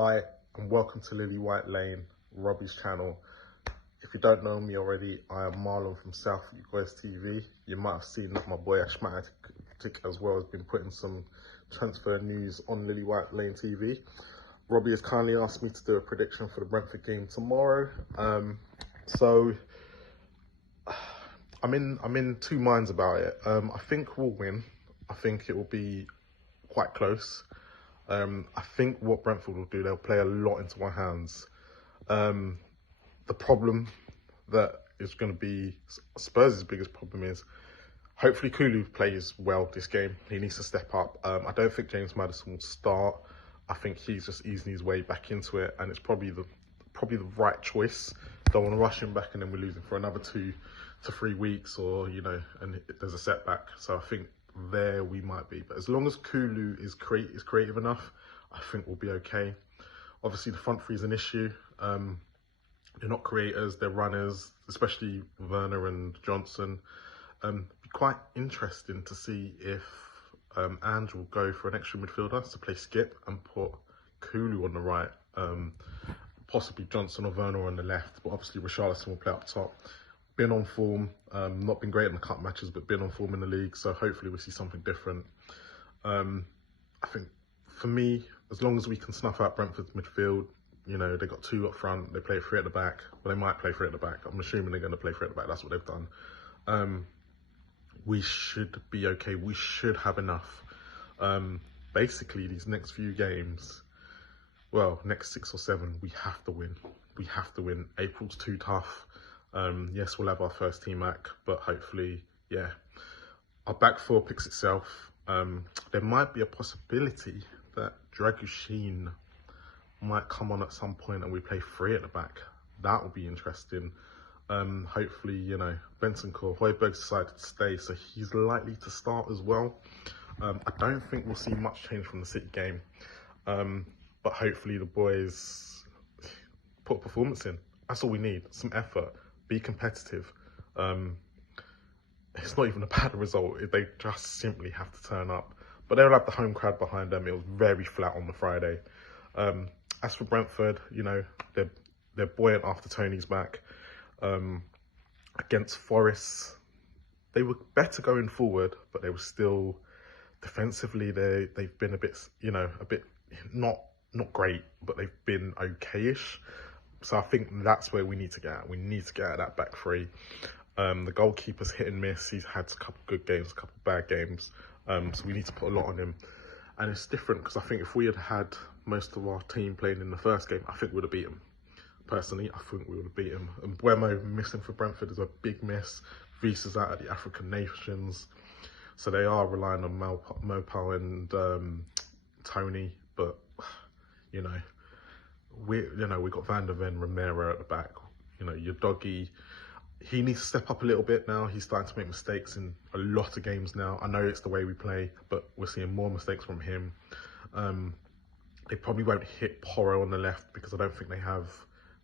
Hi, and welcome to Lily White Lane, Robbie's channel. If you don't know me already, I am Marlon from Southviewcoys TV. You might have seen that my boy Ashmatic as well has been putting some transfer news on Lily White Lane TV. Robbie has kindly asked me to do a prediction for the Brentford game tomorrow. So I'm in two minds about it. I think we'll win. I think it will be quite close. I think what Brentford will do, they'll play a lot into our hands. The problem that is going to be Spurs' biggest problem is hopefully Kulu plays well this game. He needs to step up. I don't think James Maddison will start. I think he's just easing his way back into it, and it's probably the right choice. Don't want to rush him back and then we're losing for another 2 to 3 weeks, or and there's a setback. So I think there we might be, but as long as Kulu is creative enough, I think we'll be okay. Obviously the front three is an issue. They're not creators, they're runners, especially Werner and Johnson. Be quite interesting to see if Ange will go for an extra midfielder to play skip and put Kulu on the right, possibly Johnson or Werner on the left, but obviously Richarlison will play up top. Been on form, not been great in the cup matches, but been on form in the league, so hopefully we'll see something different. I think for me, as long as we can snuff out Brentford's midfield, they got 2 up front, they play 3 at the back. Well, they might play 3 at the back. I'm assuming they're going to play 3 at the back. That's what they've done. We should be okay. We should have enough. Basically, these next few games, well, next 6 or 7, we have to win. We have to win. April's too tough. Yes, we'll have our first team back, but hopefully, yeah. Our back 4 picks itself. There might be a possibility that Dragushin might come on at some point and we play 3 at the back. That will be interesting. Hopefully, Bentancur, Højbjerg's decided to stay, so he's likely to start as well. I don't think we'll see much change from the City game, but hopefully the boys put a performance in. That's all we need, some effort, be competitive. It's not even about the result, they just simply have to turn up. But they'll have the home crowd behind them. It was very flat on the Friday. As for Brentford, they're buoyant after Tony's back. Against Forest, they were better going forward, but they were still defensively. They've been a bit not great, but they've been okay-ish. So I think that's where we need to get at. We need to get at that back 3. The goalkeeper's hit and miss. He's had a couple good games, a couple bad games. So we need to put a lot on him. And it's different because I think if we had most of our team playing in the first game, I think we'd have beat him. Personally, I think we would have beat him. And Buemo missing for Brentford is a big miss. Reece is out at the African Nations. So they are relying on Mopal and Tony. But, we got Van der Ven, Romero at the back. Your doggy, he needs to step up a little bit now. He's starting to make mistakes in a lot of games now. I know it's the way we play, but we're seeing more mistakes from him. They probably won't hit Porro on the left because I don't think they have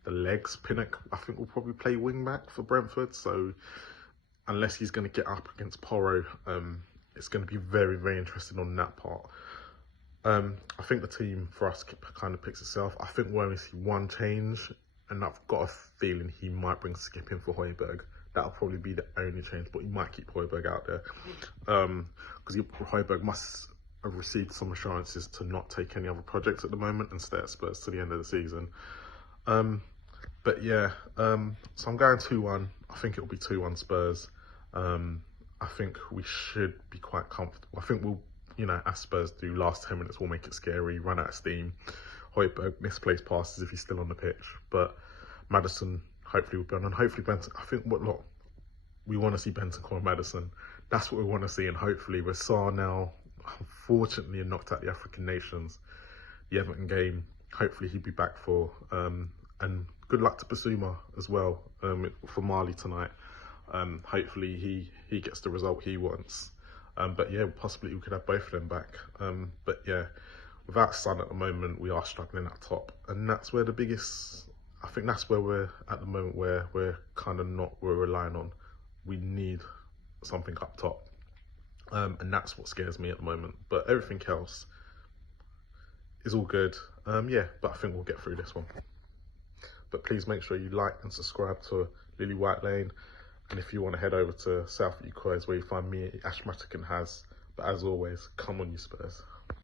the legs. Pinnock, I think, will probably play wing back for Brentford. So unless he's going to get up against Porro, it's going to be very, very interesting on that part. I think the team for us kind of picks itself. I think we'll only see one change, and I've got a feeling he might bring Skip in for Højbjerg. That'll probably be the only change, but he might keep Højbjerg out there. Because Højbjerg must have received some assurances to not take any other projects at the moment and stay at Spurs to the end of the season. But yeah, so I'm going 2-1. I think it'll be 2-1 Spurs. I think we should be quite comfortable. I think we'll, as Spurs do, last 10 minutes we'll make it scary, run out of steam. Højbjerg misplaced passes if he's still on the pitch, but Maddison hopefully will be on, and hopefully Benton. I think we want to see Bentancur and Maddison. That's what we want to see, and hopefully Rassar now, unfortunately, knocked out the African Nations, the Everton game. Hopefully he'll be back for, and good luck to Basuma as well for Marley tonight. Hopefully he gets the result he wants. But yeah, possibly we could have both of them back. But yeah, without Son at the moment, we are struggling up top, and that's where I think that's where we're at the moment, where we're relying on. We need something up top, and that's what scares me at the moment. But everything else, is all good. Yeah, but I think we'll get through this one. But please make sure you like and subscribe to Lily White Lane. And if you want to head over to southviewcoys, where you find me, Ash Matican has. But as always, come on you Spurs.